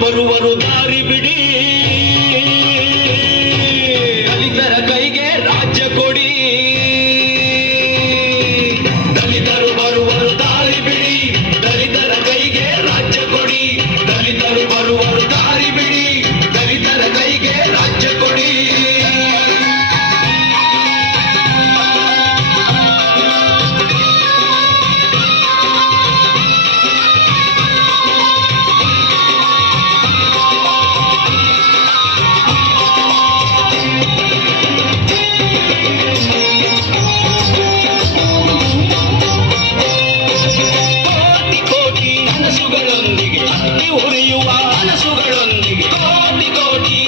ಬರುವರು ದಾರಿ ಬಿಡಿ, ದಲಿತರ ಕೈಗೆ ರಾಜ್ಯ ಕೊಡಿ. ದಲಿತರು ಬರುವರು ದಾರಿ ಬಿಡಿ, ದಲಿತರ ಕೈಗೆ ರಾಜ್ಯ ಕೊಡಿ. ದಲಿತರು ಬರುವರು ದಾರಿ ಬಿಡಿ, ದಲಿತರ ಕೈಗೆ ರಾಜ್ಯ ಕೊಡಿ.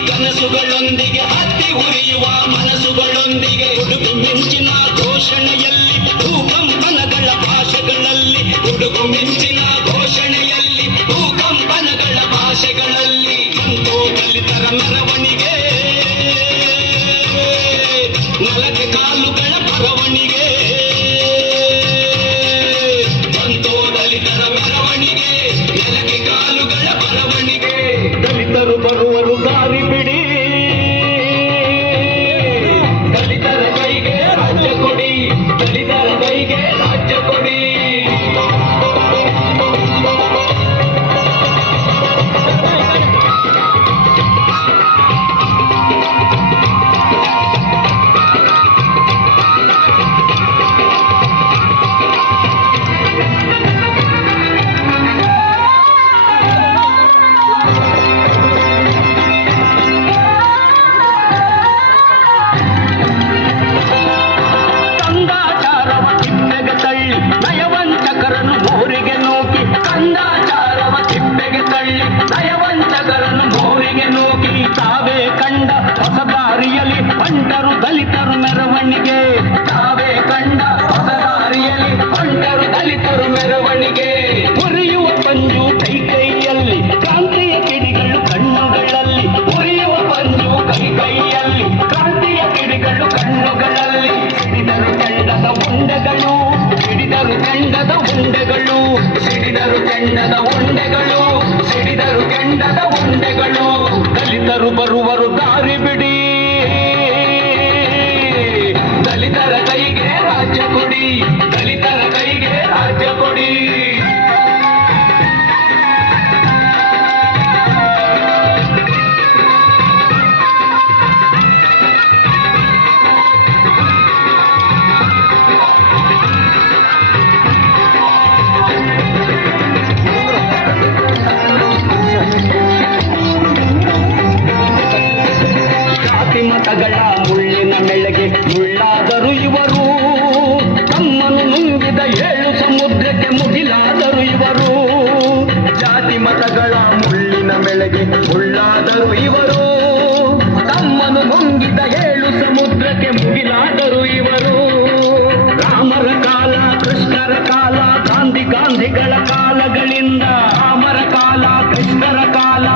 ಕನಸುಗಳೊಂದಿಗೆ ಹತ್ತಿ ಉರಿಯುವ ಮನಸ್ಸುಗಳೊಂದಿಗೆ ಹುಡುಗು ಮಿಂಚಿನ ಘೋಷಣೆಯಲ್ಲಿ ಭೂಕಂಪನಗಳ ಭಾಷೆಗಳಲ್ಲಿ, ಹುಡುಗು ಮಿಂಚಿನ ಘೋಷಣೆಯಲ್ಲಿ ಭೂಕಂಪನಗಳ ಭಾಷೆಗಳಲ್ಲಿ ಬಂತು ದಲಿತರ ಮೆರವಣಿಗೆ, ನೆಲಕ್ಕೆ ಕಾಲುಗಳ ಬರವಣಿಗೆ. ಬಂತು ದಲಿತರ ಮೆರವಣಿಗೆ, ನೆಲಕ್ಕೆ ಕಾಲುಗಳ ಬರವಣಿಗೆ. ದಲಿತರು ಬರುವರು ದಾರಿ ಬಿಡಿ, ದಲಿತರ ಕೈಗೆ ರಾಜ್ಯ ಕೊಡಿ, ದಲಿತರ ಕೈಗೆ ರಾಜ್ಯ ಕೊಡಿ. ನಯವಂಚಕರನ್ನು ಮೋರಿಗೆ ನೂಕಿ, ಕಂದಾಚಾರವ ತಿಪ್ಪೆಗೆ ತಳ್ಳಿ ನಯವಂಚಕರನ್ನು ಮೋರಿಗೆ ನೂಕಿ, ತಾವೇ ಕಂಡ ಹೊಸ ದಾರಿಯಲ್ಲಿ ಹೊಂಟರು ದಲಿತರು ಮೆರವಣಿಗೆ. ತಾವೇ ಕಂಡ ಹೊಸ ದಾರಿಯಲ್ಲಿ ಹೊಂಟರು ದಲಿತರು ಮೆರವಣಿಗೆ. ಉರಿಯುವ ಪಂಜು ಕೈ ಕೈಯಲ್ಲಿ, ಕ್ರಾಂತಿಯ ಕಿಡಿಗಳು ಕಣ್ಣುಗಳಲ್ಲಿ. ಉರಿಯುವ ಪಂಜು ಕೈ ಕೈಯಲ್ಲಿ, ಕ್ರಾಂತಿಯ ಕಿಡಿಗಳು ಕಣ್ಣುಗಳಲ್ಲಿ. ಸಿಡಿದರು ಕೆಂಡದ ಉಂಡೆಗಳು, ಸಿಡಿದರು ಕೆಂಡದ ಉಂಡೆಗಳು, ಸಿಡಿದರು ಕೆಂಡದ ಉಂಡೆಗಳು, ಸಿಡಿದರು ಕೆಂಡದ ಉಂಡೆಗಳು. ದಲಿತರು ಬರುವರು ದಾರಿ ಬಿಡಿ, ದಲಿತರ ಕೈಗೆ ರಾಜ್ಯ ಕೊಡಿ, ದಲಿತರ ಕೈಗೆ ರಾಜ್ಯ ಕೊಡಿ. ಮತಗಳ ಮುಳ್ಳಿನ ಮೆಳೆಗೆ ಮುಳ್ಳಾದರು ಇವರು, ತಮ್ಮನ್ನು ನುಂಗಿದ 7 ಸಮುದ್ರಕ್ಕೆ ಮುಗಿಲಾದರು ಇವರು. ಜಾತಿ ಮತಗಳ ಮುಳ್ಳಿನ ಮೆಳೆಗೆ ಮುಳ್ಳಾದರು ಇವರು, ತಮ್ಮನ್ನು ನುಂಗಿದ 7 ಸಮುದ್ರಕ್ಕೆ ಮುಗಿಲಾದರು ಇವರು. ರಾಮರ ಕಾಲ, ಕೃಷ್ಣರ ಕಾಲ, ಗಾಂಧಿಗಳ ಕಾಲಗಳಿಂದ, ರಾಮರ ಕಾಲ, ಕೃಷ್ಣರ ಕಾಲ,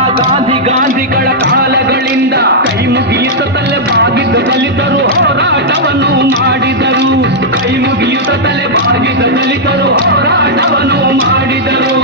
ಗಾಂಧಿಗಳ ಕಾಲಗಳಿಂದ ಕೈ ಮುಗಿಯುತ್ತಲೇ ಬಾಗಿದ ದಲಿತರು ಹೋರಾಟವನ್ನು ಮಾಡಿದರು. ಕೈ ಮುಗಿಯುತ್ತಲೇ ಬಾಗಿದ ದಲಿತರು ಹೋರಾಟವನ್ನು ಮಾಡಿದರು.